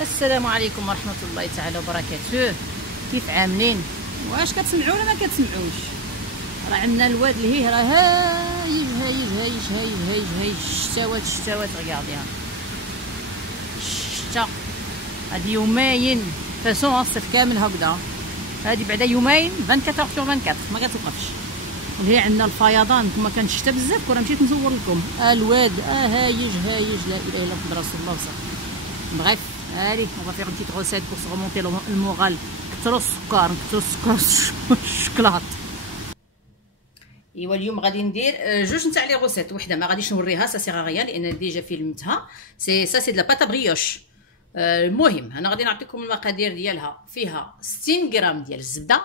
السلام عليكم ورحمة الله تعالى وبركاته. كيف عاملين؟ واش كتسمعوا ولا ما كتسمعوش؟ راه عندنا الواد الهيه راه هايج هايج هايج هايج هايج هايج الشتاوات ريغارديها الشتا. هادي يومين فاسون الصيف كامل هكذا، هادي بعدا يومين 24 sur 24 ما كتوقفش. وهي عندنا الفيضان كما كان الشتا بزاف، كون مشيت نصور لكم الواد هايج هايج لا اله الا الله رسول الله وصح. Bref, allez, on va faire une petite recette pour se remonter le moral. كثروا الشوكولات. ايوا اليوم غادي ندير جوج نتاع لي غوسيت، وحده ما غاديش نوريها سا سيغ غيان لان ديجا فيلمتها. سي دو لا باتا بريوش. المهم انا غادي نعطيكم المقادير ديالها. فيها 60 غرام ديال الزبده،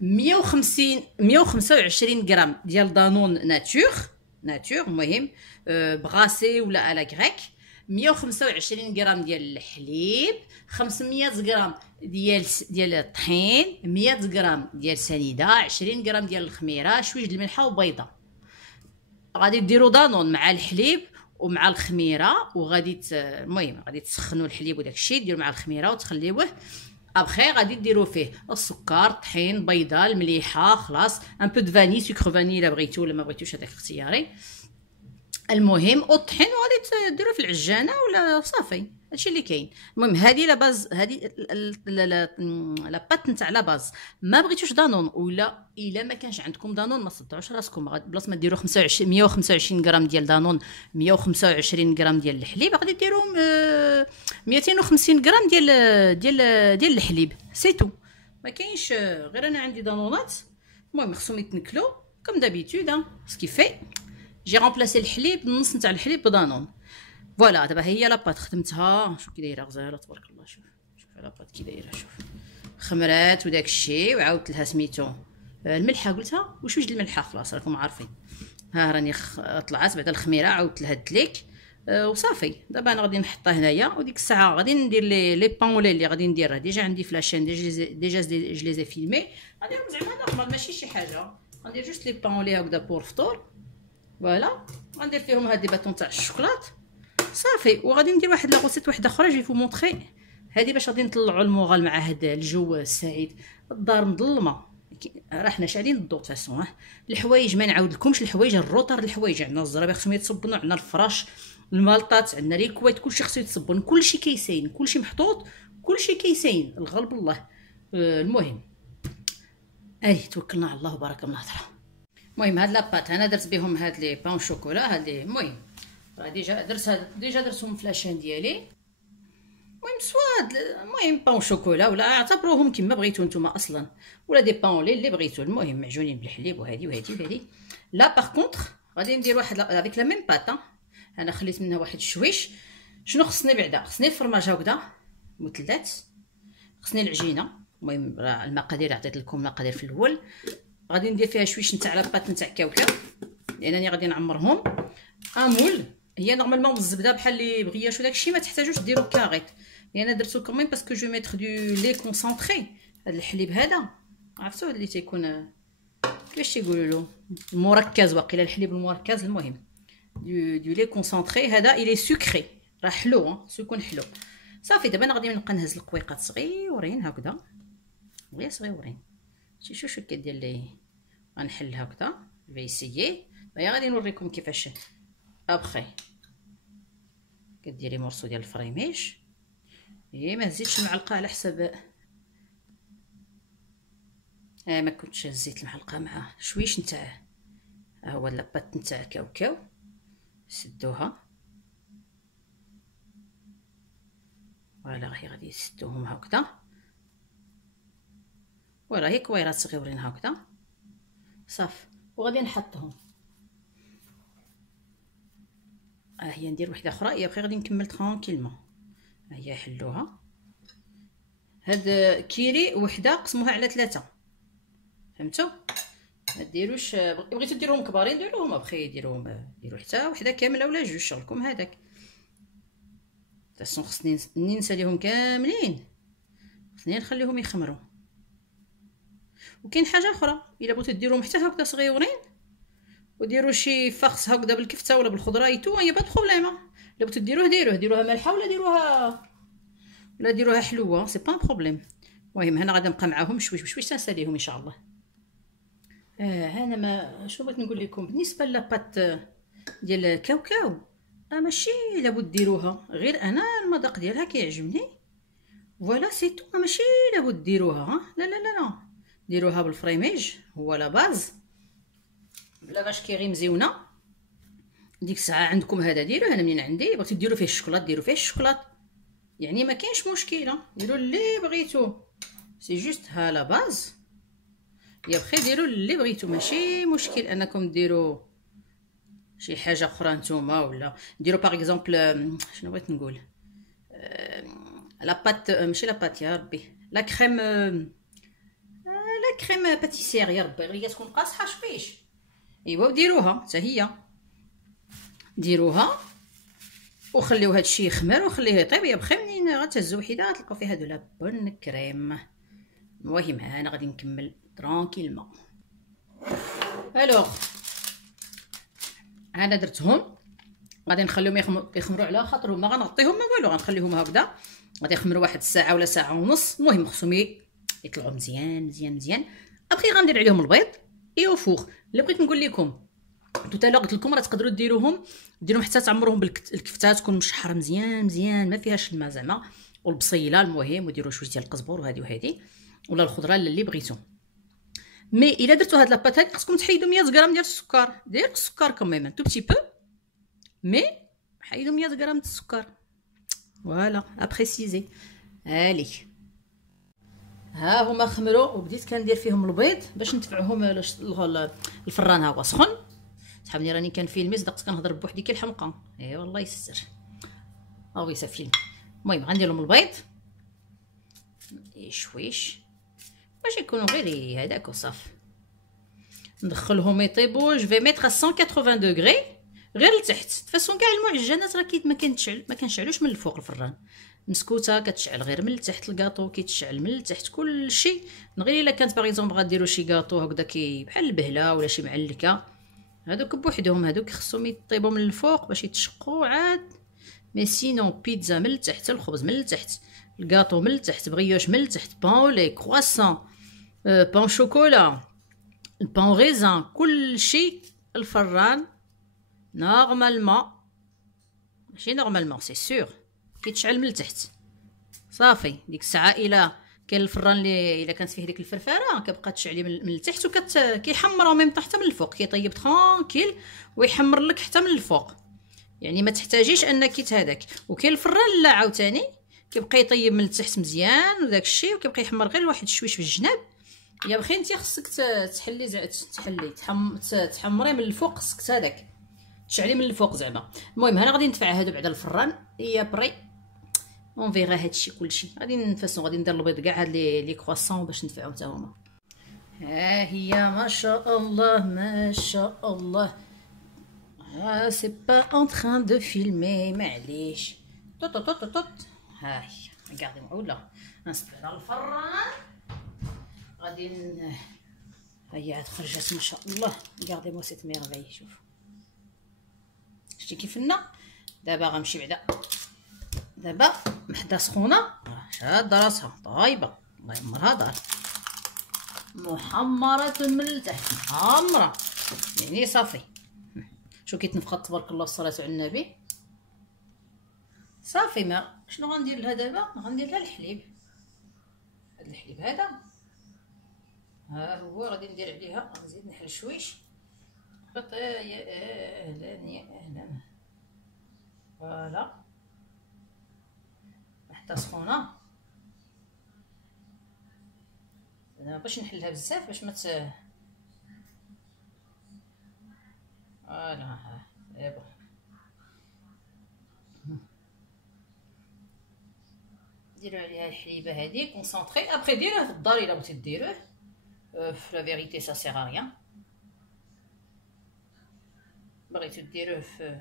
125 غرام ديال دانون ناتور المهم بغاسي ولا على غريك، 125 غرام ديال الحليب، 500 غرام ديال الطحين، 100 غرام ديال سنيده، 20 غرام ديال الخميره، شويه الملحه وبيضه. غادي ديروا دانون مع الحليب ومع الخميره، وغادي المهم غادي تسخنوا الحليب وداك الشيء، ديروا مع الخميره وتخليوه. ابخي غادي ديروا فيه السكر، طحين، بيضه، المليحه، خلاص ان بو دو فاني، سكر فاني الا بغيتو ولا ما بغيتوش هذاك اختياري. المهم والطحين وغادي ديروا في العجانه ولا صافي، هادشي اللي كاين. المهم هذه لا باز، هذه لا بات نتاع لا باز. ما بغيتوش دانون ولا الا ما كانش عندكم دانون ما تصدعوش راسكم، بلاص ما ديروا 125 غرام ديال دانون، 125 غرام ديال الحليب، غادي ديروا 250 غرام ديال الحليب، سي تو. ما كاينش غير انا عندي دانونات. المهم خصهم يتنكلوا كوم دابيتود سكي في. جي رامبلاسي الحليب، النص نتاع الحليب بدانون. فوالا دابا هي لاباط خدمتها، شوف كي دايره غزاله تبارك الله. شوف لاباط كي دايره، شوف خمرات وداك الشيء، وعاودت لها سميتو الملحه قلتها وشويه الملحه، خلاص راكم عارفين. ها راني طلعت بعد الخميره، عاودت لها الدليك وصافي. دابا انا غادي نحطها هنايا، وديك الساعه غادي ندير لي بانولي اللي غادي نديرها. ديجا عندي في لاشين، ديجا جو لي زي فيلمي. غاديهم زعما نورمال ماشي شي حاجه. غندير جوست لي بانولي هكذا بور فطور. فوالا غندير فيهم هاد لي باتون تاع الشوكولات صافي. وغادي ندير واحد لا غوسيت وحده اخرى جي فو مونطري هادي باش غادي نطلعوا الموغال مع هاد الجو السعيد. الدار مظلمه، راه حنا شاعلين الضوء فاسون. الحوايج ما نعاود لكمش، الحوايج الروطر، الحوايج عندنا الزرابي خصهم يتصبنوا، عندنا الفراش، المالطات، عندنا لي كويت، كلشي خصو يتصبن، كلشي كيساين، كلشي محطوط، كلشي كيساين، الغالب الله. المهم توكلنا على الله وبارك الله تعالى. المهم هاد لاباط انا درت بهم هاد لي بان شوكولا هادي. المهم راه ديجا درتهم في لاشين ديالي. المهم سواد المهم بان شوكولا ولا اعتبروهم كما بغيتو نتوما اصلا، ولا دي بانولي اللي بغيتو. المهم معجونين بالحليب وهادي. لا باغ كونطخ غادي ندير واحد افيك لا ميم بات. انا خليت منها واحد الشويش. شنو خصني بعدا؟ خصني الفرماج هكذا مثلث، خصني العجينه. المهم راه المقادير عطيت لكم المقادير في الاول. غادي ندير فيها شويش نتاع لاباط نتاع كاوكاو لانني غادي نعمرهم. امول هي نورمالمون بالزبده بحال اللي بغياش وداك الشيء، ما تحتاجوش ديروا كاريط. انا درتو كومين باسكو جو ميتر دو لي كونسونطري. هذا الحليب هذا عرفتو اللي تيكون كيفاش تيقولوا له المركز، واقيلا الحليب المركز. المهم دو لي كونسونطري هذا الي سكري، راه حلو سيكون حلو صافي. دابا انا غادي نبقى نهز القويقات صغيورين هكذا، غير صغيورين. شوف كدير لي غنحل هكذا فيسيي. غادي نوريكم كيفاش ابخي كديري مرسو ديال الفريميش. ما تزيدش المعلقه على حسب ما كنتش زيت المعلقه مع شويش نتاع هو لاباط نتاع كاوكاو. سدوها فوالا، غادي يسدوهم هكذا. فوالا هي كويرات صغيورين هكذا صافي. وغادي نحطهم. هي ندير وحده اخرى بخي غادي نكمل ترونكيلمون. هي حلوها. هاد كيري وحده قسموها على 3، فهمتوا؟ ما ديروش بغيتو ديروهم كبارين ديروهم، بخي ديروا حتى وحده كامله ولا جوج، شغلكم هذاك. تصون خصني نساليهم كاملين، خصني نخليهم يخمروا. وكاين حاجه اخرى الا بغيتو ديروهم حتى هكذا صغيورين وديروا شي فخص هكذا بالكفته ولا بالخضره ايتو، هي با بروبليم. الا بغيتو ديروها مالحه ولا ديروها ولا ديروها حلوه سي با بروبليم. المهم هنا غادي نبقى معاهم شويش بشويش تنساليهم ان شاء الله. هنا ما شنو بغيت نقول لكم بالنسبه لاباط ديال الكاوكاو، ماشي لابد ديروها، غير انا المذاق ديالها كيعجبني فوالا سي تو، ماشي لابد ديروها. لا لا لا لا، ديروها بالفريميج هو لا باز، لا باش كي غير مزيونه. ديك الساعه عندكم هذا ديروه، انا منين عندي بغيتو ديروا فيه الشوكولات ديروا فيه الشوكولات، يعني ما كاينش مشكله، ديروا اللي بغيتو، سي جوست ها لا باز يا بخي ديروا اللي بغيتو، ماشي مشكل انكم ديروا شي حاجه اخرى نتوما، ولا ديروا باغ اكزومبل شنو بغيت نقول لا بات ماشي لا بات يا ربي لا كريم لا كريم باتيسير يا ربي غير تكون قاصحه شويش، ايوا ديروها حتى هي، ديروها وخليو هادشي يخمر وخليه يطيب يا بخي، منين غتهزو وحده غتلقاو فيها دو لا بون كريم. المهم انا غادي نكمل ترانكيلمون. الوغ انا درتهم، غادي نخليهم يخمروا على خاطرهم، ما غنغطيهم ما والو، غنخليهم هكذا غادي يخمروا واحد الساعه ولا ساعه ونص. المهم خصهم يطلعوا مزيان مزيان مزيان. ابخي غندير عليهم البيض ايوا فوق. اللي بغيت نقول لكم توتا قلت لكم راه تقدروا ديروهم حتى تعمروهم بالكفته، تكون مشحره مزيان مزيان ما فيهاش الماء زعما، والبصيله المهم، وديروا شويه ديال القزبر وهذه وهذه ولا الخضره اللي بغيتو. مي الا درتو هاد لاباط هادي خصكم تحيدوا 100 غرام ديال السكر، دير السكر كميم تو بتي بو، مي حيدوا 100 غرام د السكر فوالا ابريسيزي. هاليك ها هما خمروا وبديت كندير فيهم البيض باش ندفعهم الفران. ها هو سخن، صحابني راني كنفيلمي صدقت كنهضر بوحدي كي الحمقى، اي والله يستر وي سافلين. المهم غندير لهم البيض شويش باش يكونوا غير هذاك وصافي، ندخلهم يطيبوا. جو في ميتر 180 دوغري غير لتحت، فاسون كاع المعجنات راه ما كنشعلوش من الفوق الفران، مسكوته كتشعل غير من التحت، الكاطو كيتشعل من التحت كلشي. غير الا كانت باغ اكزومبل غديروا شي كاطو هكذا كي بحال البهله ولا شي معلكه، هادوك بوحدهم هادوك خصهم يطيبوا من الفوق باش يتشقوا عاد. مي سينون بيتزا من التحت، الخبز من التحت، الكاطو من التحت، بغيوش من التحت، بان لي كرواسون بان شوكولا البان ريزان كلشي الفران نورمالمون، ماشي نورمالمون سي سور كيتشعل من التحت صافي. ديك الساعه الا كاين الفران اللي الا كانت فيه ديك الفرفاره كتبقى تشعلي من التحت كيحمروا ميم حتى من الفوق، كيطيب ترانكيل ويحمر لك حتى من الفوق، يعني ما تحتاجيش انك هذاك. وكاين الفران لا عاوتاني كيبقى يطيب من التحت مزيان وداك الشيء وكيبقى يحمر غير واحد شويش في الجناب. يا بخي انت خصك تحمري من الفوق، خصك هذاك تشعلي من الفوق زعما. المهم انا غادي ندفع هادو بعد الفران يا بري اون فيغا هادشي كلشي. غادي نفاسون غادي ندير البيض كاع هاد لي كرواسون باش ندفعهم حتى هما. ها هي ما شاء الله ما شاء الله. سي با اون تران دو فيلمي معليش توت توت توت. ها هي ريغاردي ولا نصب على الفران غادي هي عاد خرجت ما شاء الله. ريغاردي مو سيت ميرفاي، شوف شتي كيفنا. دابا غنمشي بعدا دابا محدا سخونه شاده راسها طايبه الله يمرها دار، محمره من التحت محمره يعني صافي. شو كيتنفخ تبارك الله والصلاه على النبي صافي. ما شنو غندير لها دابا؟ غندير لها الحليب، هاد الحليب هذا ها هو غادي ندير عليها، نزيد نحل شويش قط. يا اهلا يا اهلا فوالا حتى سخونه. انا باش نحلها بزاف باش ما فوالا دابا ديروا عليها الحليبه هذه كونسونطري. ابري ديروه في الدار الا بغيتي ديروه، في لا فيريتي سا سيغ ا ريان. بغيتو ديروه في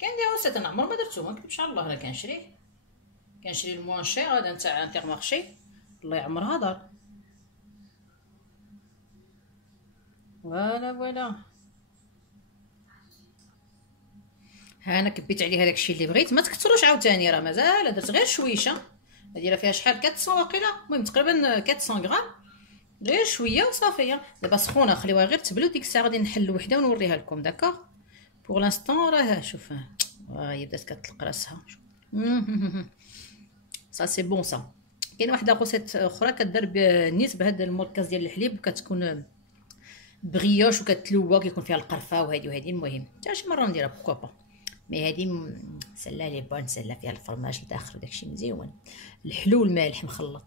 كنديرو سيت، انا عمر ما درتو ما نكذبش على الله، انا كنشري الموان شير هذا نتاع انترمارشي الله يعمرها دار. فوالا ها انا كبيت عليه هذاك الشيء اللي بغيت. ما تكثروش عاوتاني، راه مازال درت غير شويشه هادي راه فيها شحال 400 واقيلا، المهم تقريبا 400 غرام، غير شويه وصافي. دابا سخونه خليوها غير تبلو، ديك الساعه غادي نحل وحده ونوريها لكم. داكوغ بوغ لانستون راه شوف هي بدات كتطلق راسها. سا سي بون. سا كاين واحده غوسيت اخرى كدار نيت بهذا المركز ديال الحليب، وكتكون بغيوش وكتلوى، كيكون فيها القرفه وهادي المهم حتى شي مره نديرها بوكو با. مي هادي سلا لي بون، سلا فيها الفرماج لداخل وداكشي مزيون، الحلو والمالح مخلط.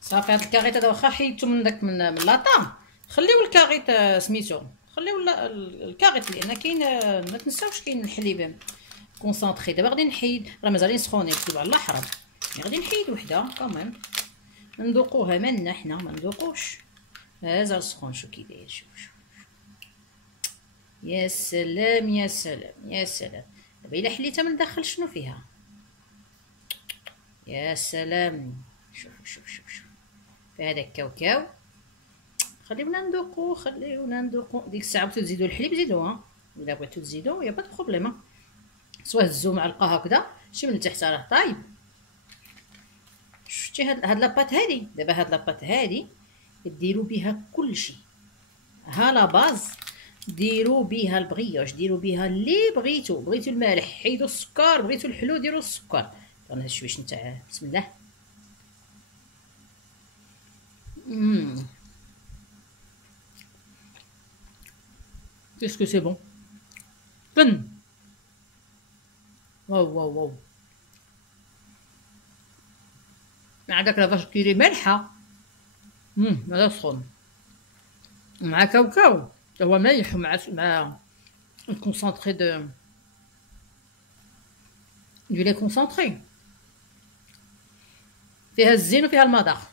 صافي هاد الكاغيط هذا واخا حيدتو من داك من لاطا، خليو الكاغيط سميتو، خليو الكاغيط لان كاين ما تنساوش كاين الحليب كونسونطري. دابا غادي نحيد، راه مازالين سخونين كتبوا على الله حرام، غادي نحيد وحده كاميم ندوقوها مالنا حنا ما ندوقوش. هذا سخون شو كي داير، شوف يا سلام يا سلام يا سلام. دابا الا حليتها من الداخل شنو فيها؟ يا سلام. شوف في هذا الكاوكاو. خليونا ندوقو ديك الساعه بغيتو تزيدوا الحليب زيدوها، الا بغيتو تزيدو يا با دو بروبليم، سوا هزو معلقه هكذا شي من التحت راه طايب. شفتي هاد لاباط هادي، دابا هاد لاباط هادي ديروا بها كلشي، ها لا باز ديروا بها البغيوش، ديروا بها اللي بغيتو المالح حيدوا السكر، بغيتو الحلو ديروا السكر. انا شويش نتاع بسم الله. Qu'est-ce que c'est bon. فن. واو مع داك لافاش كيري مالحه. هذا سخون مع كاوكاو هو مالح، مع الكونسونطري دو لي كونسونطري، فيها الزين وفيها المذاق.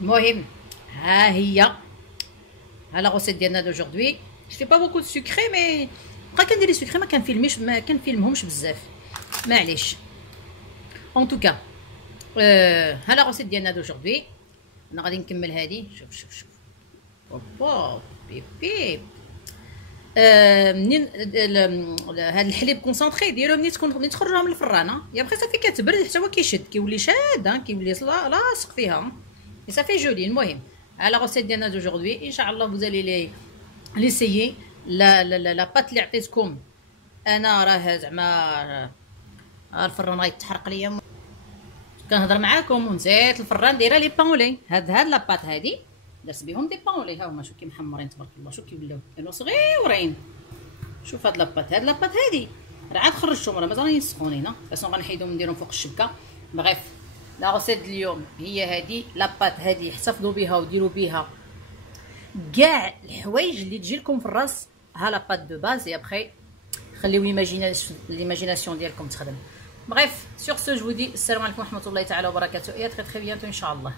المهم ها هي لا غوسيت ديالنا دوجوردي. جو با بوكو دو سكري، مي بقا كندير لي سكري ما كنفيلمهمش بزاف، معليش. ان توكا ها لا غوسيت ديالنا دوجوردي. انا غادي نكمل هادي. شوف اوبا بيب منين هاد الحليب كونسونطري ديروه منين تخرجوها من الفرانه، يا بغي صافي كتبرد حتى هو كيشد، كيولي شاد، كيولي لاصق فيها، صافي جولي. المهم على غوسيت ديالنا دوجوردي ان شاء الله فوزالي لي سيي. لا بات اللي عطيتكم انا راه زعما الفران غيتحرق ليا، كنهضر معاكم ونسيت الفران دايره لي بانولي. هاد لاباط هادي درت بهم دي بانولي، ها هما شوف كي محمرين تبارك الله، شوف كي ولاو كانوا صغيورين. شوف هاد لاباط هادي راه عاد خرجتهم، راه مازالين سخونين، بس غنحيدهم نديرهم فوق الشبكه. بغيف لا غوسيت اليوم هي هادي لاباط هادي، احتفظوا بها وديروا بها كاع الحوايج اللي تجي لكم في الراس. ها لاباط دو باز يا بخي خليو ليماجيناسيون ديالكم تخدم. بغيف سور سو جو دي السلام عليكم ورحمه الله تعالى وبركاته، اي تري تري بيانتو ان شاء الله.